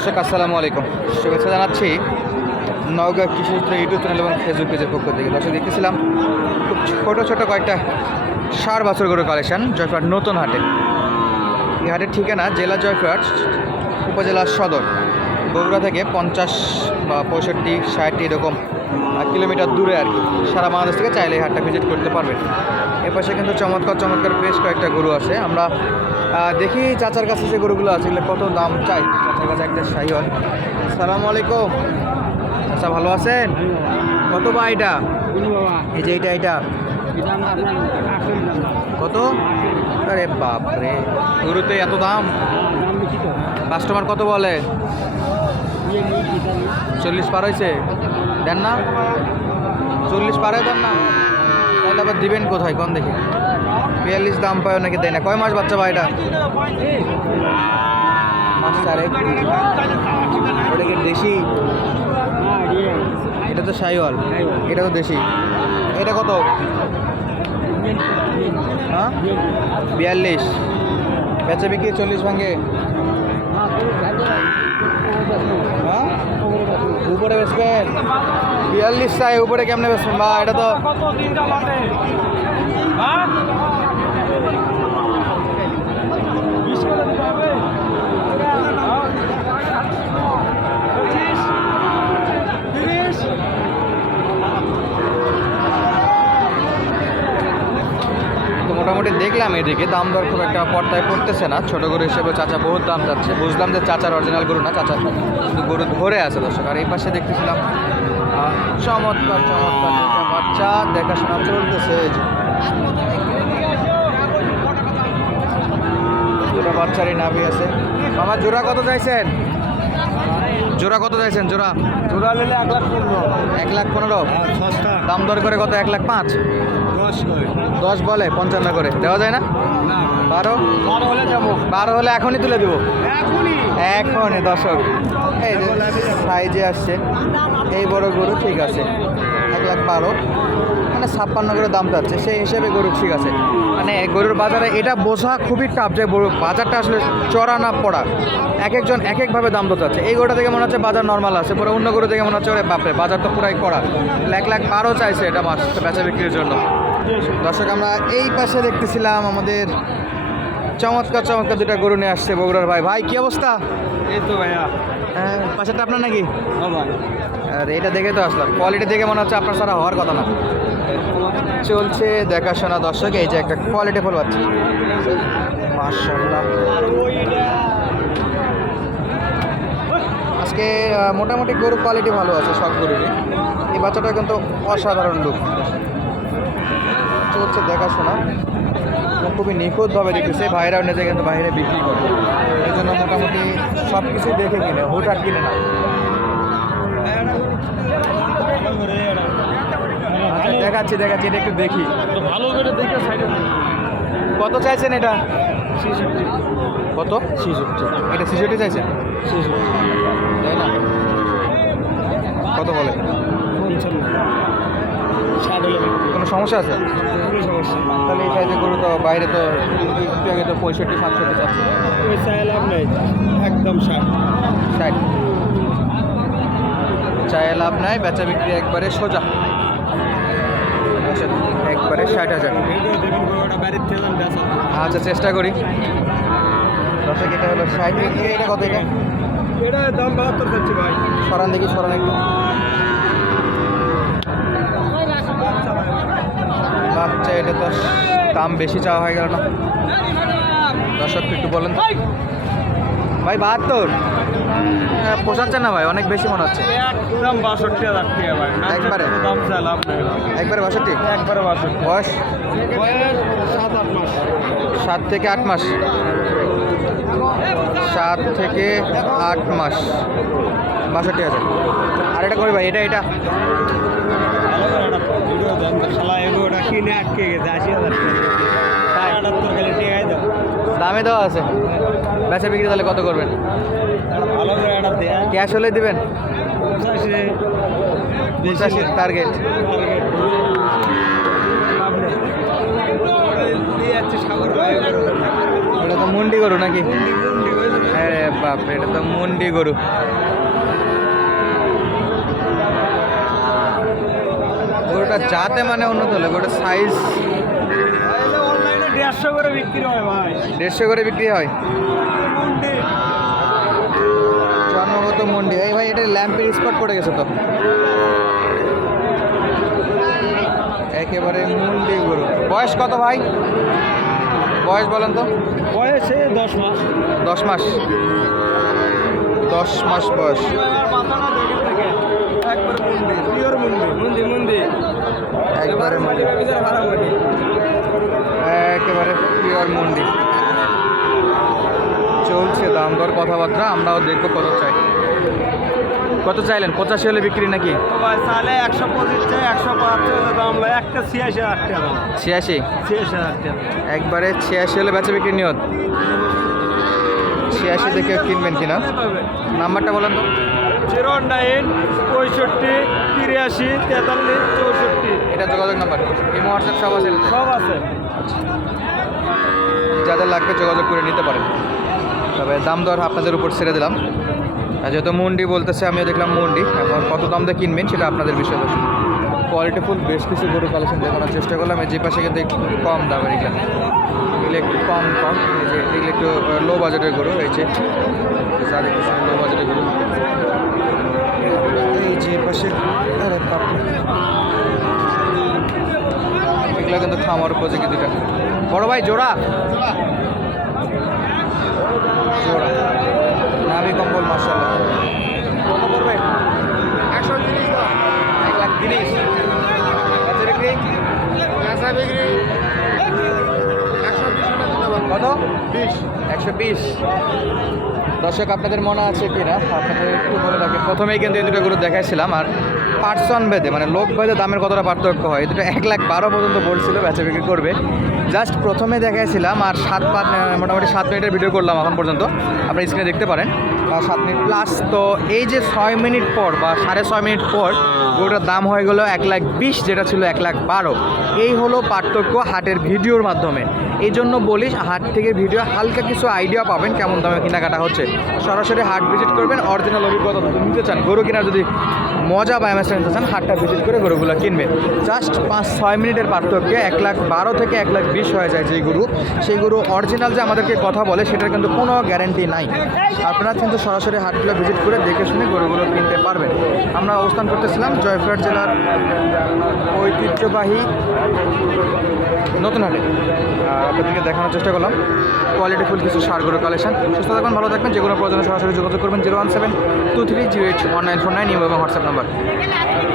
দর্শক, আসসালামু আলাইকুম। শুভেচ্ছা জানাচ্ছি নওগাঁ কৃষিচিত্র ইউটিউব চ্যানেল এবং ফেসবুক পেজের পক্ষ থেকে। দর্শক, দেখতেছিলাম খুব ছোটো ছোটো কয়েকটা সার বছর গরুর কালেকশন জয়পুরহাট নতুন হাটে। এই হাটের ঠিকানা জেলা জয়পুরহাট উপজেলা সদর। বগুড়া থেকে পঞ্চাশ বা পঁয়ষট্টি, ষাট এরকম কিলোমিটার দূরে আর কি। সারা বাংলাদেশ থেকে চাইলে এই হাটটা ভিজিট করতে পারবেন। এপাশে কিন্তু চমৎকার চমৎকার বেশ কয়েকটা গরু আছে। আমরা দেখি চাচার কাছে যে গরুগুলো আছে, এগুলো কত দাম চাই? চাচার কাছে একটা সাইওয়াল। সালামু আলাইকুম। আচ্ছা ভালো আছেন? কত বা এটা? এই যে এটা এটা। কত? আরে বাপ রে গরুতে এত দাম? কাস্টমার কত বলে? চল্লিশ পার হয়েছে। দেন না। চল্লিশ পার দেন না। তাহলে আবার দিবেন কোথায়? কোন দেখি বিয়াল্লিশ দাম পায় নাকি দেয় না? কয় মাস বাচ্চা ভাই এটা? কি দেশি? এটা তো সাইওয়াল এটা তো দেশি। এটা কত? হ্যাঁ? বিয়াল্লিশ। বেচে বিক্রি চল্লিশ ভাঙে। হ্যাঁ? উপরে বেচবেন বিয়াল্লিশ চাই, উপরে কেমনে বেচবেন বা, এটা তো তো মোটামুটি দেখলাম এদিকে দাম দর খুব একটা পর্দায় পড়তেছে না। ছোটো গরু হিসেবে চাচা বহুত দাম যাচ্ছে বুঝলাম যে চাচার অরিজিনাল গরু না চাচা কিন্তু গরু ধরে আছে দর্শক। আর এই পাশে দেখতেছিলাম চমৎকার চমৎকার বাচ্চা। দেখাশোনা চলতেছে দুটো বাচ্চারই নাভি আছে। আমার জোড়া কত চাইছেন? জোড়া কত চাইছেন? জোড়া? জোড়া নিলে এক লাখ পনেরো। এক লাখ পনেরো? সস্তা। দাম দর করে কত? এক লাখ পাঁচ? দশ বলে পঞ্চান্ন করে। দেওয়া যায় না? বারো? বারো হলে এখনই তুলে দেবো? এখনই? এখনই দর্শক। এই যে সাইজে আসছে। এই বড় গরু ঠিক আছে। এক লাখ বারো। মানে ছাপ্পান্ন করে দাম যাচ্ছে। সেই হিসেবে গরু ঠিক আছে। মানে গরুর বাজারে এটা বোঝা খুবই টাফ যে বাজারটা আসলে চড়া না পড়া। এক একজন এক একভাবে দাম চাচ্ছে এই গরুটা থেকে মনে হচ্ছে বাজার নর্মাল আছে। পুরো অন্য গরু থেকে মনে হচ্ছে, ওরে বাপরে, বাজার তো পুরাই করা এক লাখ বারো চাইছে এটা মাছ বেচা বিক্রির জন্য। দর্শক, আমরা এই পাশে দেখতেছিলাম আমাদের চমৎকার চমৎকার দুটা গরু নিয়ে আসছে বগুড়ার ভাই। ভাই, কি অবস্থা? এই তো ভাইয়া। হ্যাঁ পাশেরটা আপনার নাকি? আর এটা দেখে তো আসলাম। কোয়ালিটি দেখে মনে হচ্ছে আপনার সারা হওয়ার কথা না। চলছে দেখাশোনা দর্শক এই যে একটা কোয়ালিটি ফুল মার্শাল্লাহ আজকে মোটামুটি গরু কোয়ালিটি ভালো আছে সব গরুরই। এই বাচ্চাটা কিন্তু অসাধারণ লুক চলছে দেখাশোনা। এবং খুবই নিখুঁতভাবে দেখতেছে ভাইরাও নিজে কিন্তু বাইরে বিক্রি করে। এই জন্য মোটামুটি সব কিছুই দেখে কিনে হুটহাট কিনে না আচ্ছা দেখাচ্ছি দেখাচ্ছি এটা একটু দেখি। ভালো করে দেখে সাইডে কত চাইছেন এটা? কত? ছেষট্টি। এটা ছিষট্টি চাইছেন? ছেষট্টি। তাই না কত বলে পঞ্চান্ন ষাট হলে বিক্রি। কোনো সমস্যা আছে? সমস্যা। তাহলে এই সাইজে গরু তো বাইরে তো একটু আগে তো পঁয়ষট্টি সাতষট্টি চাচ্ছে। ওই চায় লাভ নেই। একদম ষাট। ষাট। চায়ে লাভ নাই বেচা বিক্রি একবারে সোজা। একবারে ষাট হাজার। আচ্ছা চেষ্টা করি। দর্শক এটা হলো ষাট। এটা কত এটা? এটা দাম বাহাত্তর যাচ্ছে ভাই। সরান দেখি সরান একটু। এটা তো দাম বেশি চাওয়া হয়ে গেল না। দর্শক একটু বলেন। ভাই বাহাত্তর? হ্যাঁ, পোষাচ্ছে না ভাই অনেক বেশি মনে হচ্ছে। বাষট্টি হাজার টাকা ভাই। একবারে? দাম একবারে বাষট্টি? একবারে বাষট্টি। বয়স? সাত আট মাস সাত থেকে আট মাস। সাত থেকে আট মাস। বাষট্টি হাজার। আর এটা করি ভাই এটা এটা। ভিডিও দেন তো শালা এগো ওটা কিনে আটকে গেছে? আশি হাজার টাকা। সাড়ে আটাত্তর খালি টেকাই দাও। দামে দেওয়া আছে। বেচা বিক্রি তাহলে কত করবেন? ভালো করে দেয়। ক্যাশ হলে দিবেন? পঞ্চাশের টার্গেট এটা তো মুন্ডি গরু নাকি? আরে বাপ এটা তো মুন্ডি গরু গরুটা যাতে মানে উন্নত হলো গরুটার সাইজ দেড়শো করে বিক্রি হয়। ভাই দেড়শো করে বিক্রি হয় জন্মগত মন্ডি। এই ভাই এটা ল্যাম্পের স্পট পড়ে গেছে তো। একেবারে মুন্ডি গরু। বয়স কত ভাই? বয়স বলেন তো। বয়সে দশ মাস। দশ মাস। দশ মাস বয়স একবারে মুন্ডি পিওর মুন্ডি মুন্ডি মুন্ডি একবারে একেবারে পিওর মুন্ডি চলছে দাম দর কথাবার্তা আমরাও দেখব কত চাই। কত চাইলেন? পঁচাশি হলে বিক্রি নাকি? তাহলে একশো পঁচিশ চাই একশো পাঁচ দাম একটা ছিয়াশি হাজার টাকা ছিয়াশি? ছিয়াশি হাজার টাকা। একবারে ছিয়াশি হলে বেচা বিক্রি নিয়ত। ছিয়াশি দেখে কিনবেন কিনা? নাম্বারটা বলেন তো। জিরো নাইন পঁয়ষট্টি তিরাশি তেতাল্লিশ এটা যোগাযোগ নাম্বার। এই হোয়াটসঅ্যাপ সব আছে? সব আছে। যাদের লাগবে যোগাযোগ করে নিতে পারেন। তবে দাম দর আপনাদের উপর ছেড়ে দিলাম। আর যেহেতু মুন্ডি বলতেছে আমিও দেখলাম মুন্ডি। এখন কত দাম দিয়ে কিনবেন সেটা আপনাদের বিষয় কোয়ালিটি ফুল বেশ কিছু গরু কালেকশন দেখানোর চেষ্টা করলাম। এই যে পাশে কিন্তু একটু কম দামের এগুলো। এগুলো একটু কম কম। যে এগুলো একটু লো বাজেটের গরু এই যে যা লো বাজেটের গরু। এই যে পাশে। এগুলো কিন্তু খামার উপযোগী দুটা বড় ভাই জোড়া? জোড়া। নাভি কম্বল মার্শাল্লাহ কত পড়বে? একশো তিরিশ এক লাখ তিরিশ। বেচা বিক্রি? কত? বিশ। একশো বিশ। দর্শক আপনাদের মনে আছে কি না আপনাদের একটু মনে রাখে প্রথমেই কিন্তু এই দুটো গরু দেখাইছিলাম আর পার্সন ভেদে মানে লোক ভেদে দামের কতটা পার্থক্য হয়? এই দুটো এক লাখ বারো পর্যন্ত বলছিল, বেচা বিক্রি করবে। জাস্ট প্রথমে দেখাইছিলাম আর সাত পাঁচ মোটামুটি সাত মিনিটের ভিডিও করলাম এখন পর্যন্ত। আপনার স্ক্রিনে দেখতে পারেন। সাত মিনিট প্লাস তো এই যে ছয় মিনিট পর বা সাড়ে ছয় মিনিট পর গরুটার দাম হয়ে গেলো এক লাখ বিশ, যেটা ছিল এক লাখ বারো। এই হলো পার্থক্য হাটের ভিডিওর মাধ্যমে। এই জন্য বলি, হাট থেকে ভিডিও হালকা কিছু আইডিয়া পাবেন কেমন দামে কেনাকাটা হচ্ছে। সরাসরি হাট ভিজিট করবেন অরিজিনাল অভিজ্ঞতা নিতে চান, গরু কেনার যদি মজা বা এমএসএ হাটটা ভিজিট করে গরুগুলো কিনবেন জাস্ট পাঁচ, ছয় মিনিটের পার্থক্যে এক লাখ বারো থেকে এক লাখ বিশ হয়ে যায় যেই গরু। সেই গরু অরিজিনাল যে আমাদেরকে কথা বলে, সেটার কিন্তু কোনো গ্যারেন্টি নাই। আপনারা কিন্তু সরাসরি হাটগুলো ভিজিট করে দেখে শুনে গরুগুলো কিনতে পারবেন। আমরা অবস্থান করতেছিলাম জয়পুরহাট জেলার ঐতিহ্যবাহী নতুন হাটে। আপনাদেরকে দেখানোর চেষ্টা করলাম। কোয়ালিটি ফুল কিছু সার গরু কালেকশন সুস্থ থাকবেন ভালো থাকবেন। যে কোনো প্রয়োজনে সরাসরি যোগাযোগ করবেন zero one seven two three zero eight one nine four nine এবং হোয়াটসঅ্যাপ নাম্বার